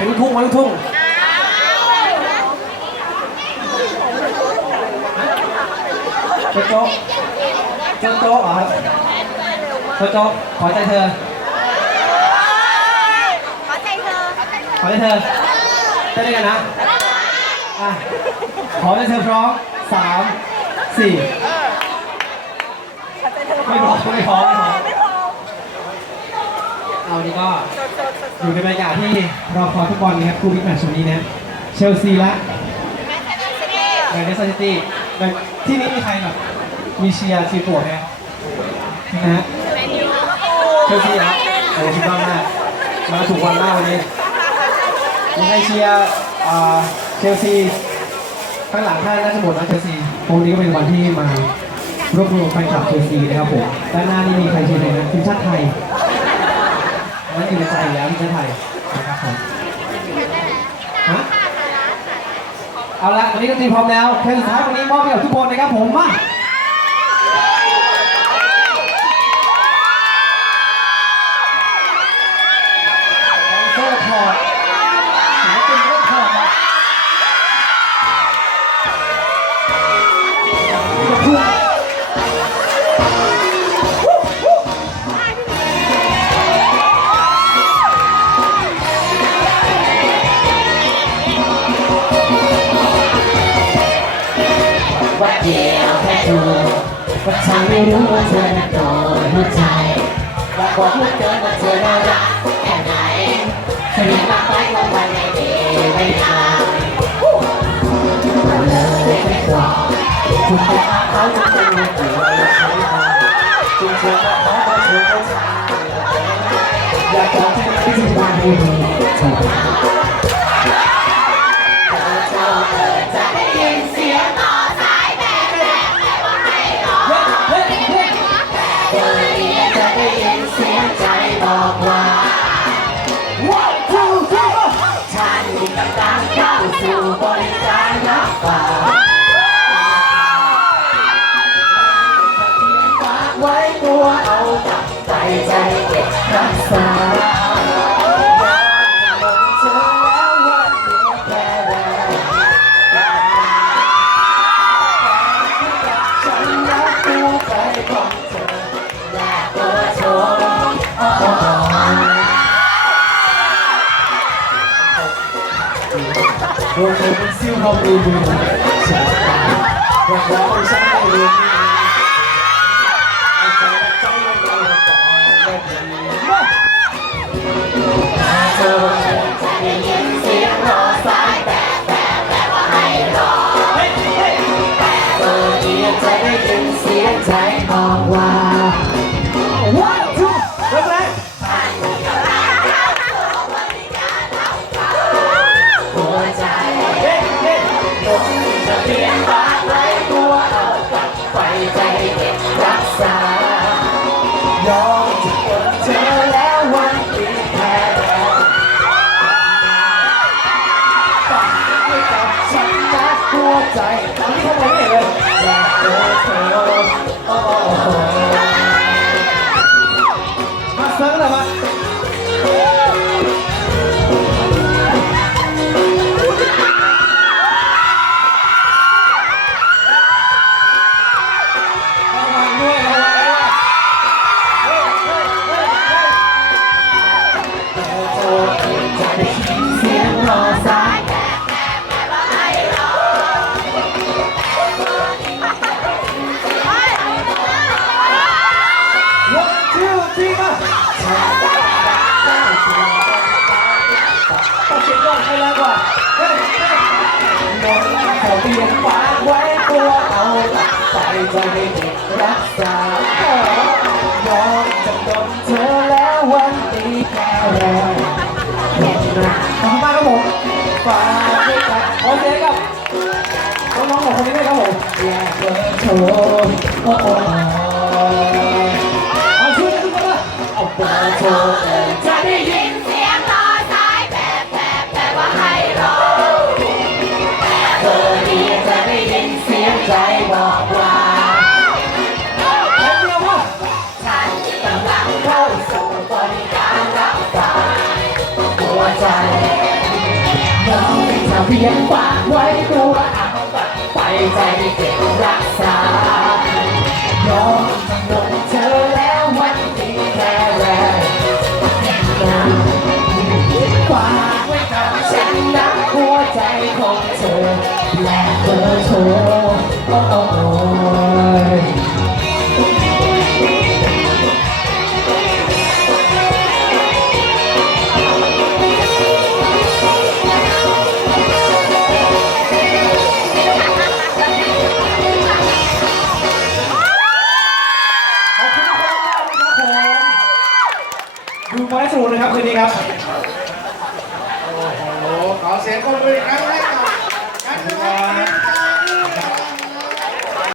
เพลงลูกทุ่งมาลูกทุ่งโจ๊กโจ๊กโจ๊กโจ๊กเหรอครับโจ๊กโจ๊กขอใจเธอ ขอใจเธอ ขอใจเธอเต้นด้วยกันนะอะขอใจเธอพร้อมสามสี่ไม่พอไม่พอไม่พอไม่พอ เอาดีก็อยู่ในบรรยากาศที่รอคอยฟุตบอลนะครับคู่บิ๊กแมตช์วันนี้นะเชลซีและแมนเชสเตอร์ซิตี้ที่นี้มีใครแบบมีเชียร์ทีมโปรดไหมนะฮะเชลซีครับโอ้ชุดบ้ามากมาถูกวันมากวันนี้มีใครเชียร์อ่าเชลซีข้างหลังท่านน่าจะหมดนะเชลซีวันนี้ก็เป็นวันที่มารวบรวมแฟนคลับเชลซีนะครับผมด้านหน้านี่มีใครเชียร์ไหนนะทีมชาติไทย นั่นอยู่ในใจอยู่แล้วทีมชาติไทยนะครับผมฮะเอาละวันนี้ก็ตีพร้อมแล้วเพลงสุดท้ายวันนี้มอบให้กับทุกคนนะครับผมมา ว่าเดียวแค่ดูว่าฉันไม่รู้ว่าเธอนั้นโดนหัวใจอยาบอกเหลือเกินว่าเธอน่ารักแค่ไหนเธอยังมาไปวันวันไม่ดีไม่นานเลยไม่บอกคุณแต่เขาจะเป็นไม่ดีคุณเชื่อว่าเขาจะเชื่อว่าฉันอยากบอกให้ที่สุดวันนี้เธอ ใจเก็บรักษาเจอแล้ววันนี้แค่แรก ขอเพียงฝากไว้ตัวเอาหลักใจจให้เด็กรักษาขอยอมจำนนเธอแล้ววันนี้แค่แรงเห็นนะขอบคุณมากครับผมฝากไว้กับขอเสียงกับน้องๆของคนนี้ด้วยครับผมแยกเบอร์โทรโอ้โห สู่บริการรับฝากหัวใจเพียงฝากไว้ตัวเอาไปใจเก็บรักษายอมจำนนเธอแล้ววันนี้แค่แรงฝากไว้กับฉันนะหัวใจของเธอและเบอร์โทร ดูไว้สนุนะครับคืนนี้ครับ โอ้โห ขอเสียงคนดูเออีกครั้งให้กับกานนะคร